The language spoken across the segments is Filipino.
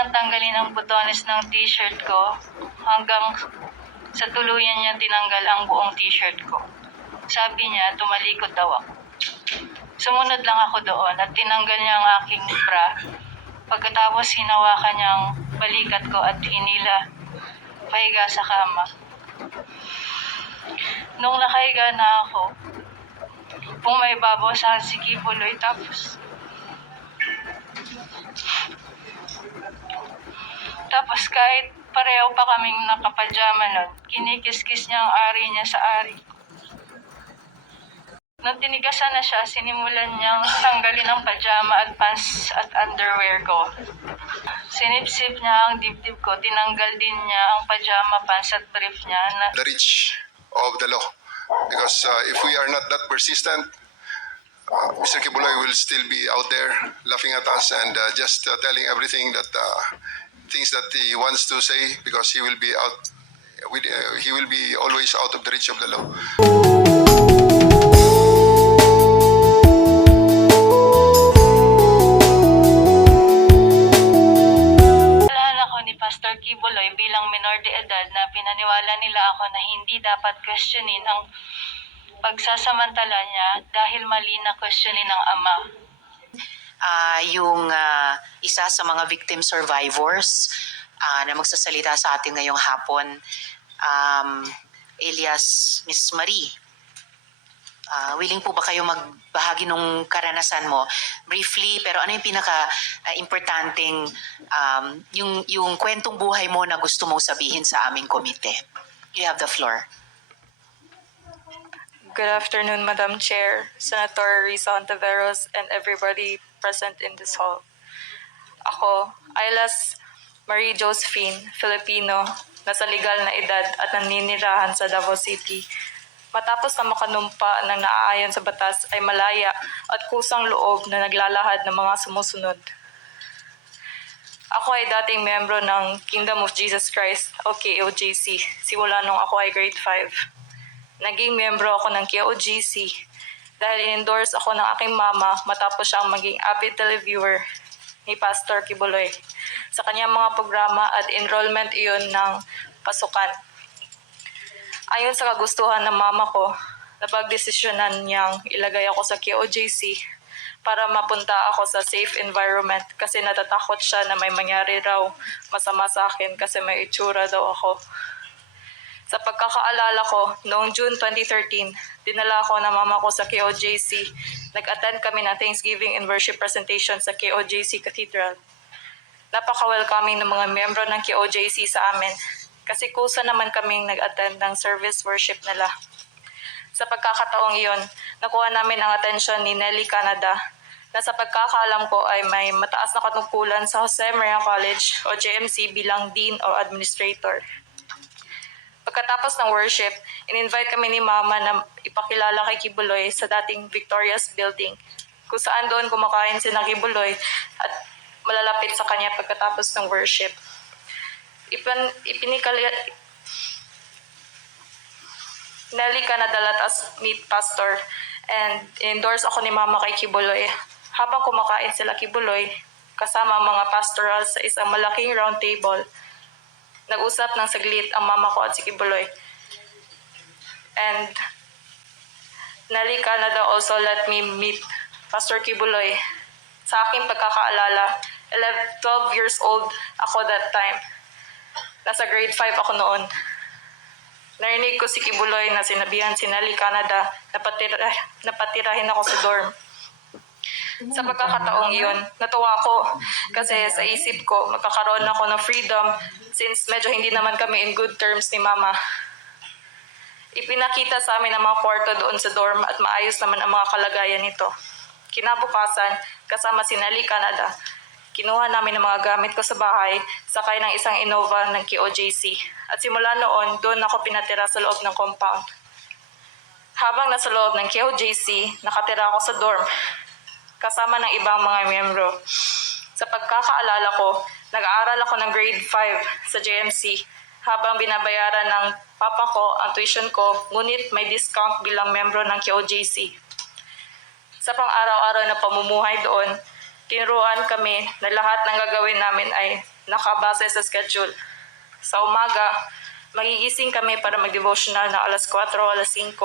niyang tanggalin ang butones ng t-shirt ko hanggang sa tuluyan niya tinanggal ang buong t-shirt ko. Sabi niya, tumalikod daw ako. Sumunod lang ako doon at tinanggal niya ang aking bra. Pagkatapos hinawakan niyang balikat ko at hinila pahiga sa kama. Nung nakahiga na ako, pumaibabaw sa akin si Kibuloy tapos kahit pareho pa kaming nakapajama nun, kinikis-kis niya ang ari niya sa ari. Nung tinigasan na siya, sinimulan niyang tanggalin ang pajama at pants at underwear ko. Sinipsip niya ang dibdib ko, tinanggal din niya ang pajama, pants at brief niya na the reach of the law. Because if we are not that persistent, Mr. Kibuloy will still be out there laughing at us and just telling everything that things that he wants to say, because he will be out. He will be always out of the reach of the law. Pastor Kibuloy bilang minor de edad na pinaniwala nila ako na hindi dapat questionin ang pagsasamantala niya dahil mali na questionin ng ama. Yung isa sa mga victim survivors na magsasalita sa atin ngayong hapon, alias Miss Marie. Willing po ba kayo magbahagi nung karanasan mo? Briefly, pero ano yung pinaka-importanting yung kwentong buhay mo na gusto mong sabihin sa aming komite? You have the floor. Good afternoon, Madam Chair, Senator Risa Ontiveros, and everybody present in this hall. Ako, alias Marie Josephine, Filipino, nasa legal na edad at naninirahan sa Davao City. Matapos na makanumpa ng naaayon sa batas ay malaya at kusang loob na naglalahad ng mga sumusunod. Ako ay dating membro ng Kingdom of Jesus Christ o KOJC simula nung ako ay grade 5. Naging membro ako ng KOJC dahil in-endorse ako ng aking mama matapos siyang maging avid televiewer ni Pastor Kibuloy sa kanyang mga programa at enrollment iyon ng pasukan. Ayon sa kagustuhan ng mama ko, napagdesisyonan niyang ilagay ako sa KOJC para mapunta ako sa safe environment kasi natatakot siya na may mangyari raw masama sa akin kasi may itsura daw ako. Sa pagkakaalala ko, noong June 2013, dinala ako ng mama ko sa KOJC. Nag-attend kami ng Thanksgiving and worship presentation sa KOJC Cathedral. Napaka-welcoming ng mga miyembro ng KOJC sa amin kasi kusa naman kaming nag-attend ng service worship nila. Sa pagkakataong iyon, nakuha namin ang atensyon ni Nelly Canada na sa pagkakaalam ko ay may mataas na katungkulan sa Jose Maria College o JMC bilang Dean o Administrator. Pagkatapos ng worship, in-invite kami ni Mama na ipakilala kay Kibuloy sa dating Victoria's Building, kung saan doon kumakain si Kibuloy at malalapit sa kanya pagkatapos ng worship. Nelly Canada let us meet Pastor and endorse ako ni Mama kay Kibuloy. Habang kumakain sila Kibuloy, kasama mga pastorals sa isang malaking round table, nag-usap ng saglit ang mama ko at si Kibuloy. And Nelly Canada also let me meet Pastor Kibuloy. Sa aking pagkakaalala, 12 years old ako that time. Nasa grade 5 ako noon. Narinig ko si Kibuloy na sinabihan si Nelly Canada na patirahin ako sa dorm. Sa pagkakataong iyon, natuwa ako kasi sa isip ko magkakaroon ako ng freedom since medyo hindi naman kami in good terms ni Mama. Ipinakita sa amin ang mga kwarto doon sa dorm at maayos naman ang mga kalagayan nito. Kinabukasan, kasama si Nelly Canada, kinuha namin ang mga gamit ko sa bahay, sakay ng isang Innova ng KOJC. At simula noon, doon ako pinatira sa loob ng compound. Habang nasa loob ng KOJC, nakatira ako sa dorm, kasama ng ibang mga miyembro. Sa pagkakaalala ko, nag-aaral ako ng grade 5 sa JMC, habang binabayaran ng papa ko ang tuition ko, ngunit may discount bilang miyembro ng KOJC. Sa pang-araw-araw na pamumuhay doon, tinuruan kami na lahat ng gagawin namin ay nakabase sa schedule. Sa umaga, magigising kami para mag-devotional na alas 4 o alas 5.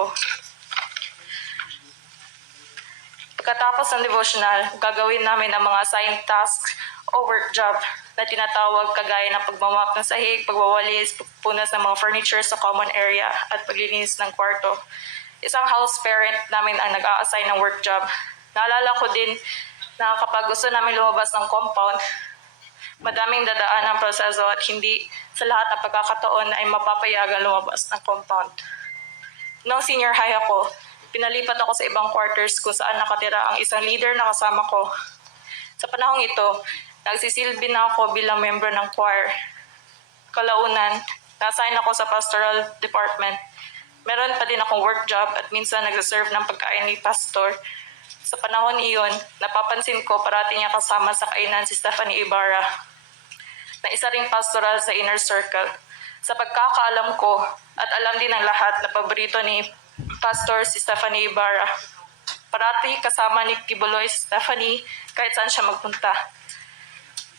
Pagkatapos ng devotional, gagawin namin ang mga assigned tasks o work job na tinatawag kagaya ng pagmamap ng sahig, pagwawalis, pagpunas ng mga furniture sa common area at paglilinis ng kwarto. Isang house parent namin ang nag-a-assign ng work job. Naalala ko din na kapag gusto namin lumabas ng compound, madaming dadaan ang proseso at hindi sa lahat ng pagkakataon ay mapapayagan lumabas ng compound. Noong senior high ako, pinalipat ako sa ibang quarters kung saan nakatira ang isang leader na kasama ko. Sa panahong ito, nagsisilbi na ako bilang member ng choir. Kalaunan, na-assign ako sa pastoral department. Meron pa din akong work job at minsan nag-serve ng pagkain ni pastor. Sa panahon iyon, napapansin ko parati niya kasama sa kainan si Stephanie Ibarra, na isa ring pastoral sa inner circle. Sa pagkakaalam ko at alam din ng lahat na paborito ni Pastor si Stephanie Ibarra. Parati kasama ni Kibuloy si Stephanie kahit saan siya magpunta.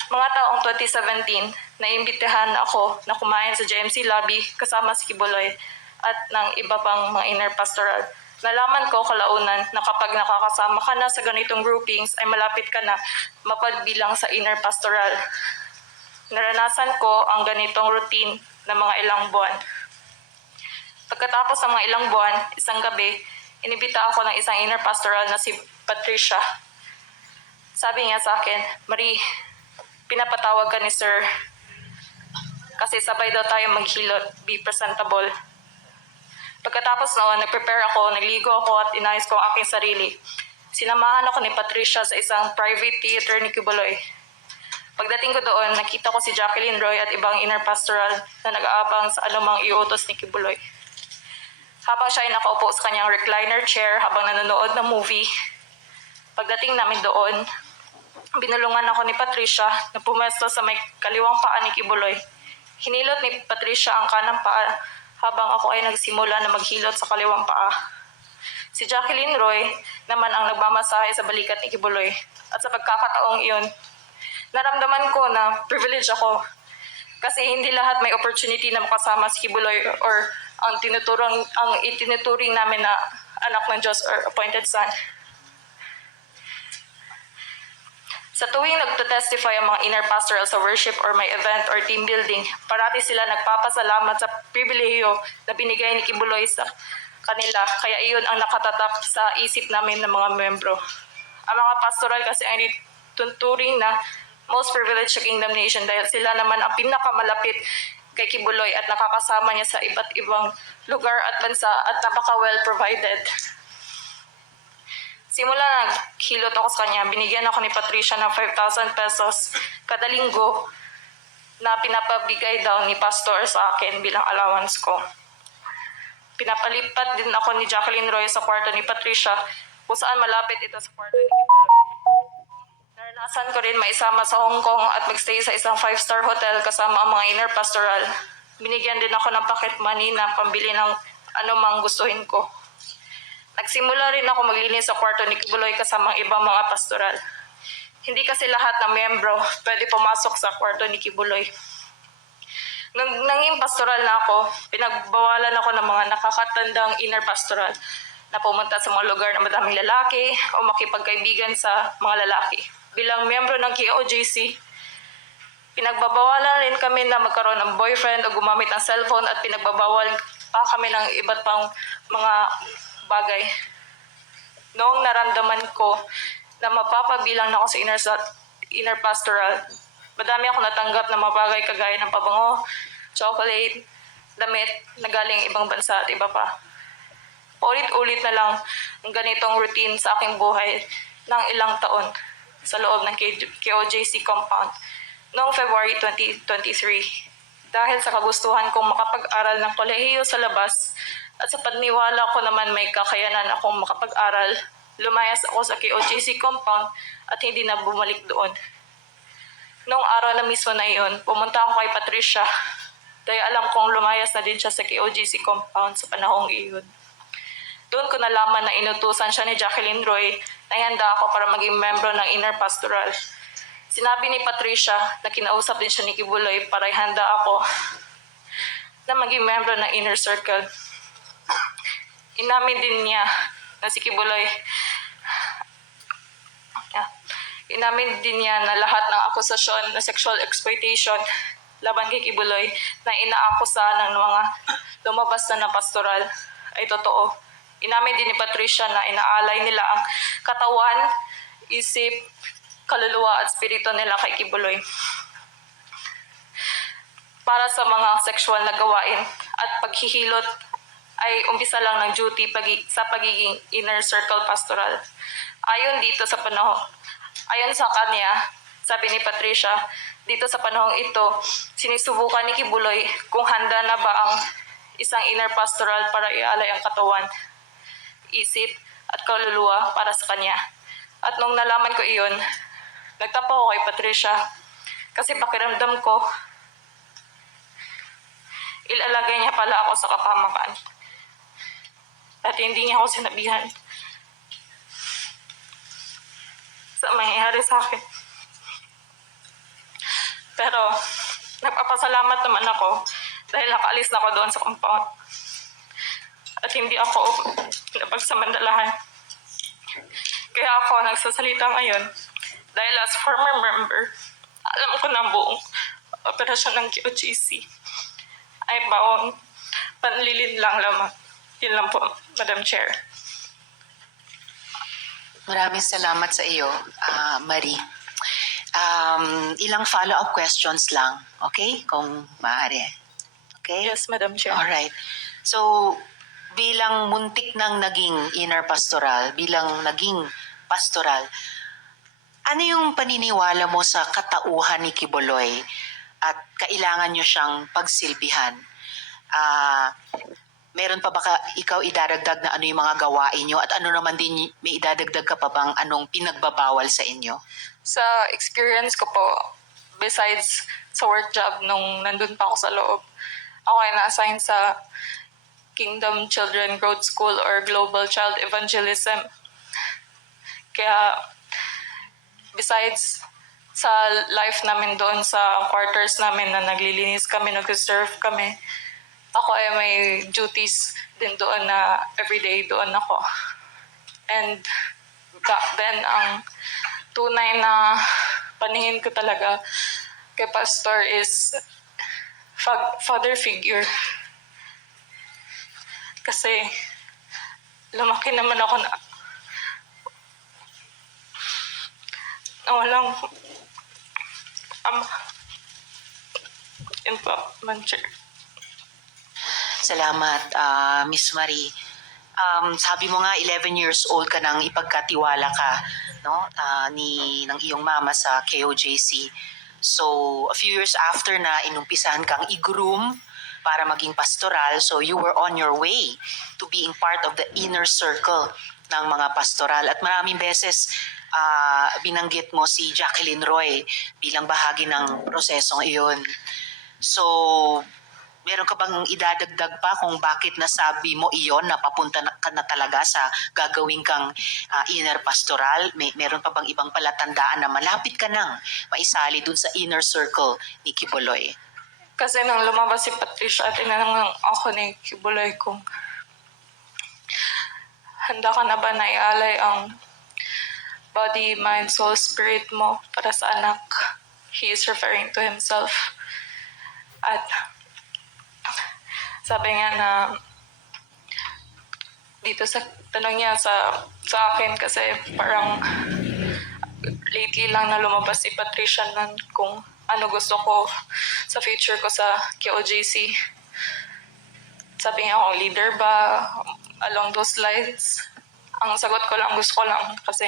Mga taong 2017, naimbitahan ako na kumain sa JMC lobby kasama si Kibuloy at ng iba pang mga inner pastoral. Nalaman ko kalaunan na kapag nakakasama ka na sa ganitong groupings ay malapit ka na mapagbilang sa inner pastoral. Naranasan ko ang ganitong routine na mga ilang buwan. Pagkatapos ng mga ilang buwan, isang gabi, inibita ako ng isang inner pastoral na si Patricia. Sabi niya sa akin, Marie, pinapatawag ka ni Sir kasi sabay daw tayo maghilot, be presentable. Pagkatapos noon, nag-prepare ako, nagligo ako at inayos ko ang aking sarili. Sinamahan ako ni Patricia sa isang private theater ni Kibuloy. Pagdating ko doon, nakita ko si Jacqueline Roy at ibang inner pastoral na nag-aabang sa anumang iutos ni Kibuloy. Habang siya ay nakaupo sa kanyang recliner chair habang nanonood ng movie, pagdating namin doon, binulungan ako ni Patricia na pumesto sa may kaliwang paa ni Kibuloy. Hinilot ni Patricia ang kanang paa habang ako ay nagsimula na maghilot sa kaliwang paa. Si Jacqueline Roy naman ang nagmamasahe sa balikat ni Kibuloy. At sa pagkakataong iyon, naramdaman ko na privilege ako kasi hindi lahat may opportunity na makasama si Kibuloy or ang itinuturing namin na anak ng Diyos or appointed son. Sa tuwing nagtotestify ang mga inner pastoral sa worship or may event or team building, parati sila nagpapasalamat sa pribilehiyo na binigay ni Kibuloy sa kanila, kaya iyon ang nakatatak sa isip namin ng mga membro. Ang mga pastoral kasi ang ituturing na most privileged sa Kingdom Nation dahil sila naman ang pinakamalapit kay Kibuloy at nakakasama niya sa iba't ibang lugar at bansa at napaka-well provided. Simula na naghilot ako sa kanya, binigyan ako ni Patricia ng 5,000 pesos kada linggo na pinapabigay daw ni Pastor sa akin bilang allowance ko. Pinapalipat din ako ni Jacqueline Roy sa kwarto ni Patricia kung saan malapit ito sa kwarto ni Kibuloy. Naranasan ko rin maisama sa Hong Kong at magstay sa isang 5-star hotel kasama ang mga inner pastoral. Binigyan din ako ng pocket money na pambili ng anumang gustuhin ko. Nagsimula rin ako maglinis sa kwarto ni Kibuloy kasama ang ibang mga pastoral. Hindi kasi lahat ng membro pwede pumasok sa kwarto ni Kibuloy. Nung nanging pastoral na ako, pinagbawalan ako ng mga nakakatandang inner pastoral na pumunta sa mga lugar na madaming lalaki o makipagkaibigan sa mga lalaki. Bilang miyembro ng KOJC, pinagbabawalan rin kami na magkaroon ng boyfriend o gumamit ng cellphone at pinagbabawal pa kami ng iba't pang mga bagay. Noong naramdaman ko na mapapabilang na ako sa inner pastoral, madami ako natanggap na mga bagay kagaya ng pabango, chocolate, damit na galing ibang bansa at iba pa. Paulit-ulit na lang ang ganitong routine sa aking buhay ng ilang taon sa loob ng KOJC compound noong February 2023. Dahil sa kagustuhan kong makapag-aral ng kolehiyo sa labas at sa pagniwala ko naman may kakayanan akong makapag-aral, lumayas ako sa KOJC compound at hindi na bumalik doon. Noong araw na mismo na iyon, pumunta ako kay Patricia dahil alam kong lumayas na din siya sa KOJC compound sa panahong iyon. Doon ko nalaman na inutusan siya ni Jacqueline Roy Nahihanda ako para maging membro ng Inner Pastoral. Sinabi ni Patricia na kinausap din siya ni Kibuloy para ihanda ako na maging membro ng Inner Circle. Inamin din niya na si Kibuloy Inamin din niya na lahat ng akusasyon na sexual exploitation laban kay Kibuloy na inaakusa ng mga lumabas na pastoral ay totoo. Inamin din ni Patricia na inaalay nila ang katawan, isip, kaluluwa at spirito nila kay Kibuloy para sa mga sexual na gawain at paghihilot ay umpisa lang ng duty sa pagiging inner circle pastoral. Ayon sa kanya, sabi ni Patricia, dito sa panahong ito, sinisubukan ni Kibuloy kung handa na ba ang isang inner pastoral para ialay ang katawan, isip at kaluluwa para sa kanya. At nung nalaman ko iyon, nagtampo ako kay Patricia kasi pakiramdam ko, ilalagay niya pala ako sa kapahamakan. At hindi niya ako sinabihan sa mangyayari sa akin. Pero, nagpapasalamat naman ako dahil nakaalis na ako doon sa compound. At hindi ako napagsamandalahan. Kaya ako nagsasalita ngayon dahil as former member, alam ko na buong operasyon ng KOJC ay bawang panlilin lang lamang. Yun lang po, Madam Chair. Maraming salamat sa iyo, Marie. Ilang follow-up questions lang, okay? Kung maaari. Okay? Yes, Madam Chair. Alright. So, bilang muntik nang naging inner pastoral, bilang naging pastoral, ano yung paniniwala mo sa katauhan ni Kibuloy at kailangan nyo siyang pagsilbihan? Meron pa ba ikaw idaragdag na ano yung mga gawain nyo at ano naman din may idadagdag ka pa bang anong pinagbabawal sa inyo? Sa experience ko po, besides sa work job nung nandun pa ako sa loob, ako ay na-assign sa Kingdom Children Growth School or Global Child Evangelism. Kaya besides sa life namin doon sa quarters namin na naglilinis kami, nag-serve kami, ako ay may duties din doon na everyday doon ako. And back then, ang tunay na paningin ko talaga kay Pastor is father figure. Kasi lumaki naman ako na walang yun po, Mancher. Salamat, Miss Marie. Sabi mo nga 11 years old ka nang ipagkatiwala ka, no, ng iyong mama sa KOJC. So, a few years after na inumpisahan kang i-groom para maging pastoral, so you were on your way to being part of the inner circle ng mga pastoral. At maraming beses binanggit mo si Jacqueline Roy bilang bahagi ng prosesong iyon. So, meron ka bang idadagdag pa kung bakit nasabi mo iyon na papunta ka na talaga sa gagawin kang inner pastoral? Meron pa bang ibang palatandaan na malapit ka nang maisali dun sa inner circle ni Kibuloy? Kasi nang lumabas si Patricia, tinanong ako ni Kibuloy kung handa ka na ba na ialay ang body, mind, soul, spirit mo para sa anak. He is referring to himself. At sabi niya na dito sa tanong niya sa akin kasi parang lately lang na lumabas si Patricia nan kung ano gusto ko sa future ko sa KOJC. Sabi niya ako, leader ba? Along those lines. Ang sagot ko lang, gusto ko lang kasi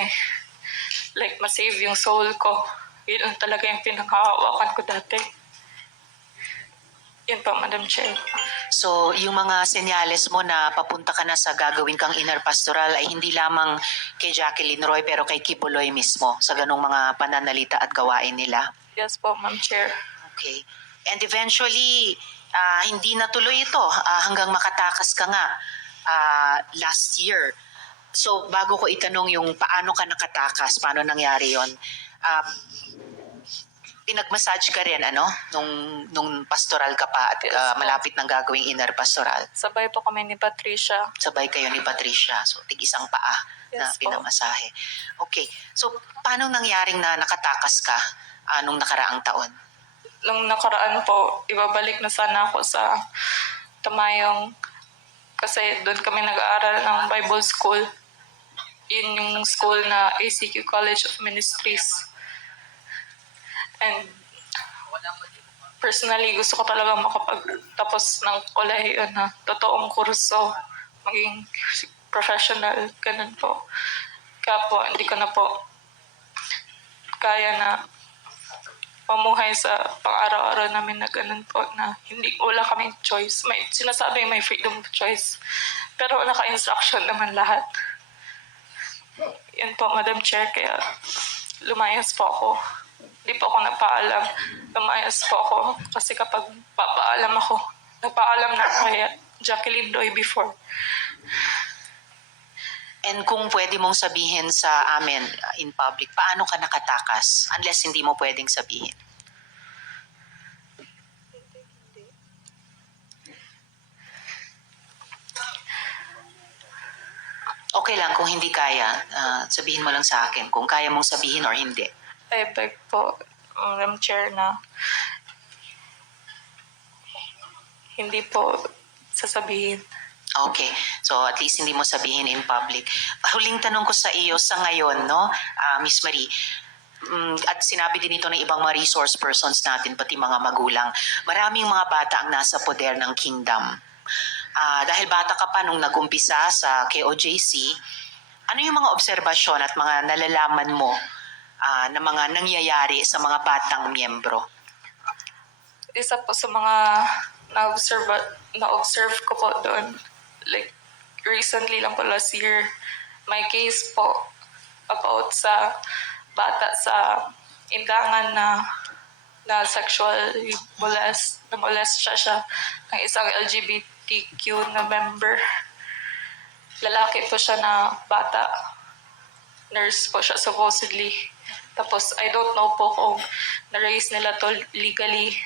like ma-save yung soul ko. Yun talaga yung pinakahawakan ko dati. Yun po, Madam Chair. So, yung mga senyales mo na papunta ka na sa gagawin kang inner pastoral ay hindi lamang kay Jacqueline Roy pero kay Kibuloy mismo sa ganong mga pananalita at gawain nila. Yes po, Ma'am Chair. Okay. And eventually, hindi natuloy ito hanggang makatakas ka nga last year. So, bago ko itanong yung paano ka nakatakas, paano nangyari yon, pinagmassage ka rin, ano, nung pastoral ka pa at Yes, po. malapit ng gagawing inner pastoral. Sabay po kami ni Patricia. Sabay kayo ni Patricia. So, tig-isang paa na Yes, po. pinamasahe. Okay. So, paano nangyaring na nakatakas ka nung nakaraang taon? Nung nakaraan po, ibabalik na sana ako sa Tamayong kasi doon kami nag-aaral ng Bible School. Yun yung school na ACQ College of Ministries. And personally, gusto ko talaga makapagtapos ng kolehiyo na totoong kurso, maging professional, ganun po. Kaya po, hindi ko na po kaya na pamuhay sa pang-araw-araw namin na ganun po, na wala kaming choice. May sinasabing may freedom of choice, pero naka-instruction naman lahat. Yan po, Madam Chair, kaya lumayas po ako. Hindi po ako nagpaalam. Lumayas po ako kasi kapag papaalam ako, nagpaalam na ako kay Jacqueline Doy before. And kung pwede mong sabihin sa amin in public, paano ka nakatakas? Unless hindi mo pwedeng sabihin. Okay lang kung hindi kaya, sabihin mo lang sa akin kung kaya mong sabihin or hindi. I beg po, Madam Chair, na hindi po sasabihin. Okay. So at least hindi mo sabihin in public. Huling tanong ko sa iyo sa ngayon, no, Miss Marie. At sinabi din ito ng ibang mga resource persons natin, pati mga magulang. Maraming mga bata ang nasa poder ng kingdom. Dahil bata ka pa nung nag-umpisa sa KOJC, ano yung mga obserbasyon at mga nalalaman mo na mga nangyayari sa mga batang miyembro? Isa po sa mga na-observe ko po doon, like recently lang po last year, may case po about sa bata sa Indangan na sexually molest siya ng isang LGBTQ na member. Lalaki po siya na bata. Nurse po siya supposedly. Tapos I don't know po kung na-raise nila to legally.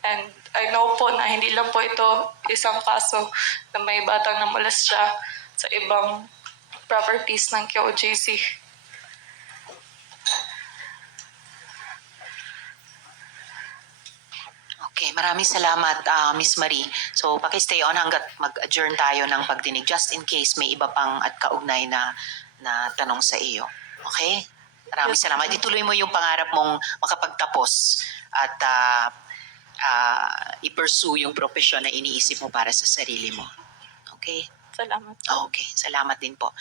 And I know po na hindi lang po ito isang kaso na may batang namolest siya sa ibang properties ng KOJC. Okay, maraming salamat, Miss Marie. So, paki-stay on hanggat mag-adjourn tayo ng pagdinig just in case may iba pang at kaugnay na tanong sa iyo. Okay? Maraming Yes, salamat. Ituloy mo yung pangarap mong makapagtapos at i-pursue yung profesyon na iniisip mo para sa sarili mo. Okay? Salamat. Okay, salamat din po.